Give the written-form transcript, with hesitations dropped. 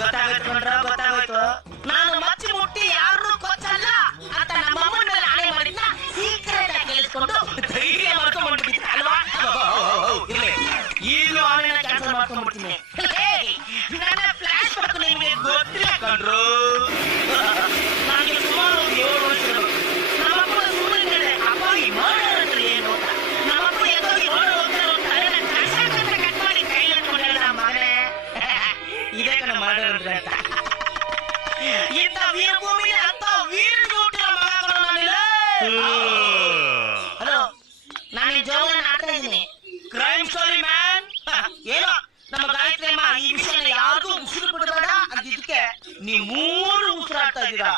ಗೊತ್ತಾಗೋಯ್ತು. ನಾನು ಮಚ್ಚಿ ಮುಟ್ಟಿ ಯಾರನ್ನೂ ಕೊಚ್ಚಲ್ಲ ಅಂತ ನಮ್ಮ ಅಮ್ಮನ ಮೇಲೆ ಆಣೆ ಮಾಡಿದ್ನ ಸೀಕ್ರೆಟ್ ಆಗಿ ಕೇಳಿಸ್ಕೊಂಡು ಧೈರ್ಯ ಮಾಡ್ಕೊಂಡ್ಬಿಟ್ಟಿದ್ದೆ ಅಲ್ವಾ? ಇರ್ಲಿ, ಈಗಲೂ ಆಣೆನ ಕ್ಯಾನ್ಸಲ್ ಮಾಡ್ಕೊಂಡ್ಬಿಡ್ತೀನಿ. ನನ್ನ ಫ್ಲಾಶ್ ಬ್ಯಾಕ್ ನಿಮಗೆ ಗೊತ್ತಿಲ್ಲ ಕಂಡ್ರು. ನನಗೆ ಸುಮಾರು 7 ವರ್ಷ ಇರಬೇಕು. ನಮ್ಮಪ್ಪ ಸುಮ್ಮನೆ ಅಪ್ಪ ಈ ಮರ್ಡರ್ ಅಂದ್ರೆ ಏನು ಅಂತ. ನಮ್ಮಪ್ಪ ಎದ್ದೋಗಿ ಮರ್ಡರ್ ಹೋಗ್ತಾರೆ ಕಟ್ ಮಾಡಿ ಕೈ ಇಟ್ಕೊಂಡಿಲ್ಲ ಮಗನೇ. ಇದೇ ಕಣ ಮರ್ಡರ್ ಅಂದ್ರೆ ಅಂತ. ಇಂಥ ವೀರಭೂಮಿಲಿ ಅಂತ ವೀರ ಹಲೋ, ನಾನು ಈ ಜೋಗ ಆಡ್ತಾ ಇದ್ದೀನಿ. Crime story man. ಏನೋ ನಮ್ಮ ಗಾಯತ್ರಿ ಅಮ್ಮ ಈ ವಿಷಯನ ಯಾರಿಗೂ ಉಸಿರು ಬಿಡಬೇಡ ಅಂದಿದ್ದಕ್ಕೆ ನೀವು 3 ಉಸಿರಾಡ್ತಾ ಇದ್ದೀರಾ.